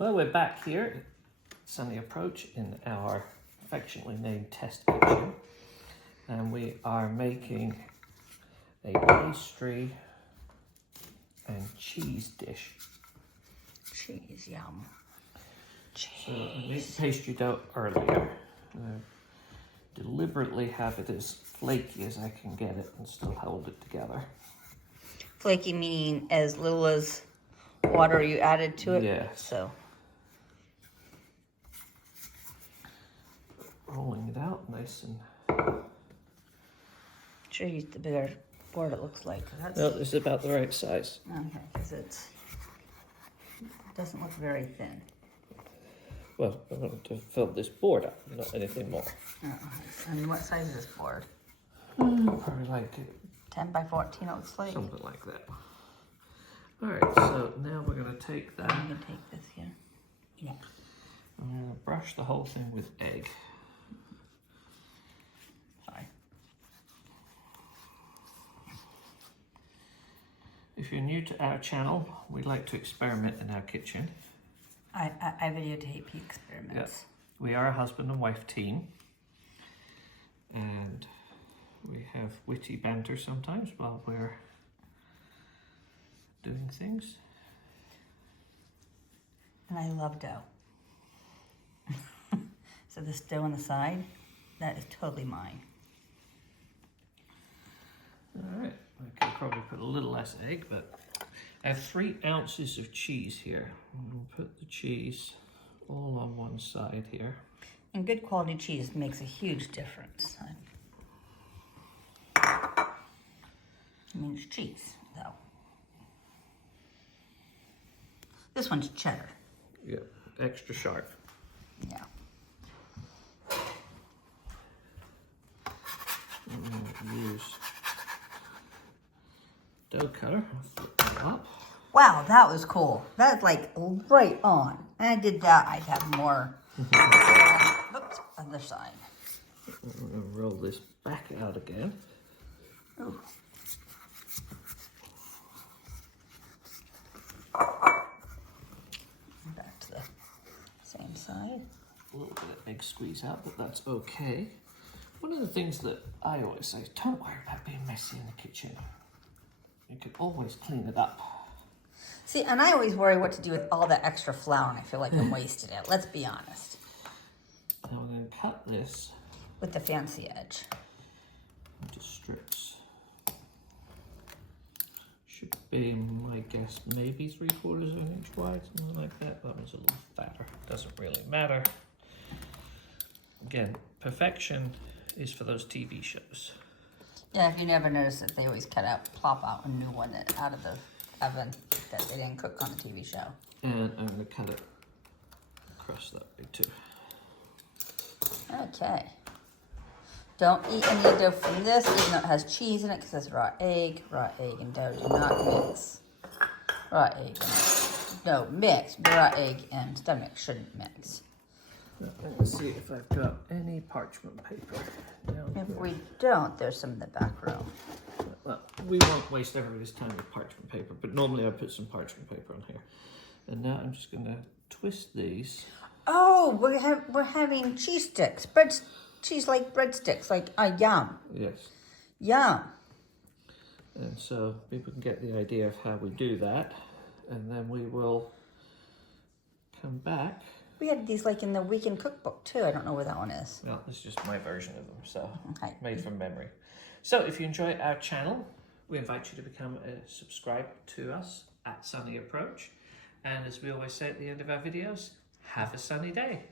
Well, we're back here at Sunny Approach in our affectionately named test kitchen, and we are making a pastry and cheese dish. Cheese, yum. Cheese. So I made the pastry dough earlier. I deliberately have it as flaky as I can get it and still hold it together. Flaky meaning as little as water you added to it? Yes. So. Rolling it out nice and... Sure, use the bigger board it looks like. No, this is about the right size. Okay, because it doesn't look very thin. Well, I want to fill this board up, not anything more. And what size is this board? Probably like 10 by 14 it looks like. something like that. Alright, so now we're going to take that. I'm going to take this here. Yeah. I'm going to brush the whole thing with egg. Sorry. If you're new to our channel, we like to experiment in our kitchen. I videotape experiments. Yep. We are a husband and wife team, and we have witty banter sometimes while we're doing things. And I love dough. So this dough on the side, that is totally mine. Alright, I could probably put a little less egg, but I have 3 ounces of cheese here. We'll put the cheese all on one side here. And good quality cheese makes a huge difference. I mean, it's cheese, though. This one's cheddar. Yeah, extra sharp. Yeah. Use dough cutter. I'll flip that up. Wow, that was cool. That's like right on. I did that, I'd have more. Oops, other side. I'm going to roll this back out again. Ooh. Back to the same side. A little bit of egg squeeze out, but that's okay. One of the things that I always say is don't worry about being messy in the kitchen. You can always clean it up. See, and I always worry what to do with all that extra flour, and I feel like I'm wasting it. Let's be honest. Now we're going to cut this With the fancy edge. into strips. Should be, my guess, maybe 3/4 of an inch wide, something like that. That one's a little fatter. Doesn't really matter. Again, perfection is for those TV shows. Yeah, if you never notice it, they always plop out a new one out of the oven that they didn't cook on the TV show. And I'm going to cut it across that way too. Okay. Don't eat any of the dough from this, even though it has cheese in it, because it's raw egg. Raw egg and dough do not mix. Raw egg and no, mix. Raw egg and stomach shouldn't mix. Let's see if I've got any parchment paper. If we don't, there's some in the back room. Well, we won't waste everybody's time with parchment paper, but normally I put some parchment paper on here. And now I'm just going to twist these. Oh, we're having cheese sticks, cheese like breadsticks, like yum, Yes. yum. And so people can get the idea of how we do that. And then we will come back. We had these like in the weekend cookbook too. I don't know where that one is. Well, this is just my version of them, so Okay. made from memory. So if you enjoy our channel, we invite you to become a subscriber to us at Sunny Approach. And as we always say at the end of our videos, have a sunny day.